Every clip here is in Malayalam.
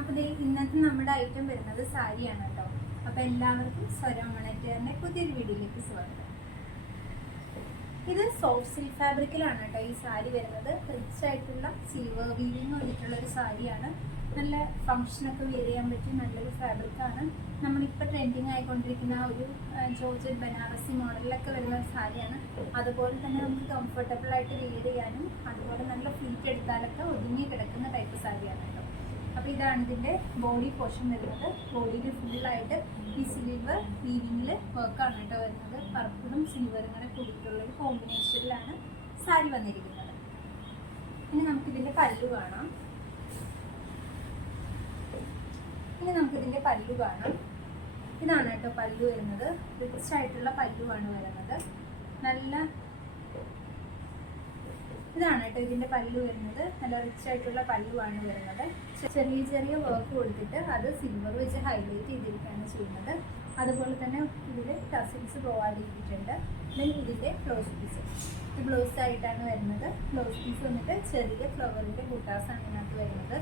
അപ്പോൾ ഇന്നത്തെ നമ്മുടെ ഐറ്റം വരുന്നത് സാരിയാണ് കേട്ടോ. അപ്പോൾ എല്ലാവർക്കും സ്വരം മണറ്റുകാരൻ്റെ പുതിയൊരു വീഡിയോയിലേക്ക് സ്വാഗതം. ഇത് സോഫ്റ്റ് സിൽക്ക് ഫാബ്രിക്കിലാണ് കേട്ടോ ഈ സാരി വരുന്നത്. റിച്ച് ആയിട്ടുള്ള സിൽവർ വീവിങ് വന്നിട്ടുള്ളൊരു സാരിയാണ്. നല്ല ഫംഗ്ഷനൊക്കെ വെയർ ചെയ്യാൻ പറ്റിയ നല്ലൊരു ഫാബ്രിക്കാണ്. നമ്മളിപ്പോൾ ട്രെൻഡിങ് ആയിക്കൊണ്ടിരിക്കുന്ന ആ ഒരു ജോർജറ്റ് ബനാറസി മോഡലിലൊക്കെ വരുന്ന ഒരു സാരിയാണ്. അതുപോലെ തന്നെ നമുക്ക് കംഫർട്ടബിളായിട്ട് വെയർ ചെയ്യാനും അതുപോലെ നല്ല ഫ്ലീറ്റ് എടുത്താലൊക്കെ ഒതുങ്ങി കിടക്കുന്ന ടൈപ്പ് സാരിയാണ് കേട്ടോ. അപ്പോൾ ഇതാണ് ഇതിൻ്റെ ബോഡി പോർഷൻ വരുന്നത്. ബോഡിയിൽ ഫുള്ളായിട്ട് ഈ സിൽവർ വീവിങ്ങിൽ വർക്കാണ് കേട്ടോ വരുന്നത്. പർപ്പിളും സിൽവറും കൂടെ കൂടിയിട്ടുള്ളൊരു കോമ്പിനേഷനിലാണ് സാരി വന്നിരിക്കുന്നത്. ഇനി നമുക്കിതിൻ്റെ പല്ലു കാണാം. ഇതാണ് കേട്ടോ പല്ലു വരുന്നത്. റിച്ച് ആയിട്ടുള്ള പല്ലുവാണ് വരുന്നത്. ഇതാണ് കേട്ടോ ഇതിൻ്റെ പല്ലു വരുന്നത്. നല്ല റിച്ച് ആയിട്ടുള്ള പല്ലുവാണ് വരുന്നത്. ചെറിയ ചെറിയ വർക്ക് കൊടുത്തിട്ട് അത് സിൽവർ വെച്ച് ഹൈലൈറ്റ് ചെയ്തിരിക്കുകയാണ് ചെയ്യുന്നത്. അതുപോലെ തന്നെ ഇതിൽ ടസിൽസ് പ്രൊവൈഡ് ചെയ്തിട്ടുണ്ട്. ദെൻ ഇതിൻ്റെ ബ്ലൗസ് പീസ്, ഇത് ബ്ലൗസ് ആയിട്ടാണ് വരുന്നത്. ബ്ലൗസ് പീസ് വന്നിട്ട് ചെറിയ ഫ്ലവറിൻ്റെ ബൂട്ടാസാണ് ഇതിനകത്ത് വരുന്നത്.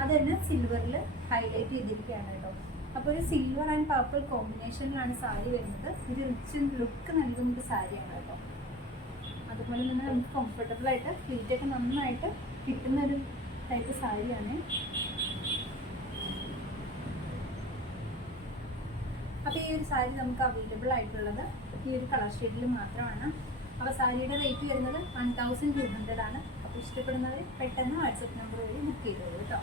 അത് തന്നെ സിൽവറിൽ ഹൈലൈറ്റ് ചെയ്തിരിക്കുകയാണ് കേട്ടോ. അപ്പോൾ ഒരു സിൽവർ ആൻഡ് പർപ്പിൾ കോമ്പിനേഷനിലാണ് സാരി വരുന്നത്. ഇത് റിച്ച് ലുക്ക് നൽകുന്നൊരു സാരിയാണ് കേട്ടോ. അതുപോലെ തന്നെ നമുക്ക് കംഫർട്ടബിളായിട്ട് ഫ്ലീറ്റൊക്കെ നന്നായിട്ട് കിട്ടുന്നൊരു ടൈപ്പ് സാരിയാണ്. അപ്പോൾ ഈ ഒരു സാരി നമുക്ക് അവൈലബിൾ ആയിട്ടുള്ളത് ഈ ഒരു കളർ ഷെയ്ഡിൽ മാത്രമാണ്. അപ്പോൾ സാരിയുടെ റേറ്റ് വരുന്നത് 1200 ആണ്. അപ്പോൾ ഇഷ്ടപ്പെടുന്നവർ പെട്ടെന്ന് വാട്സപ്പ് നമ്പർ വഴി ബുക്ക് ചെയ്തോളൂ കേട്ടോ.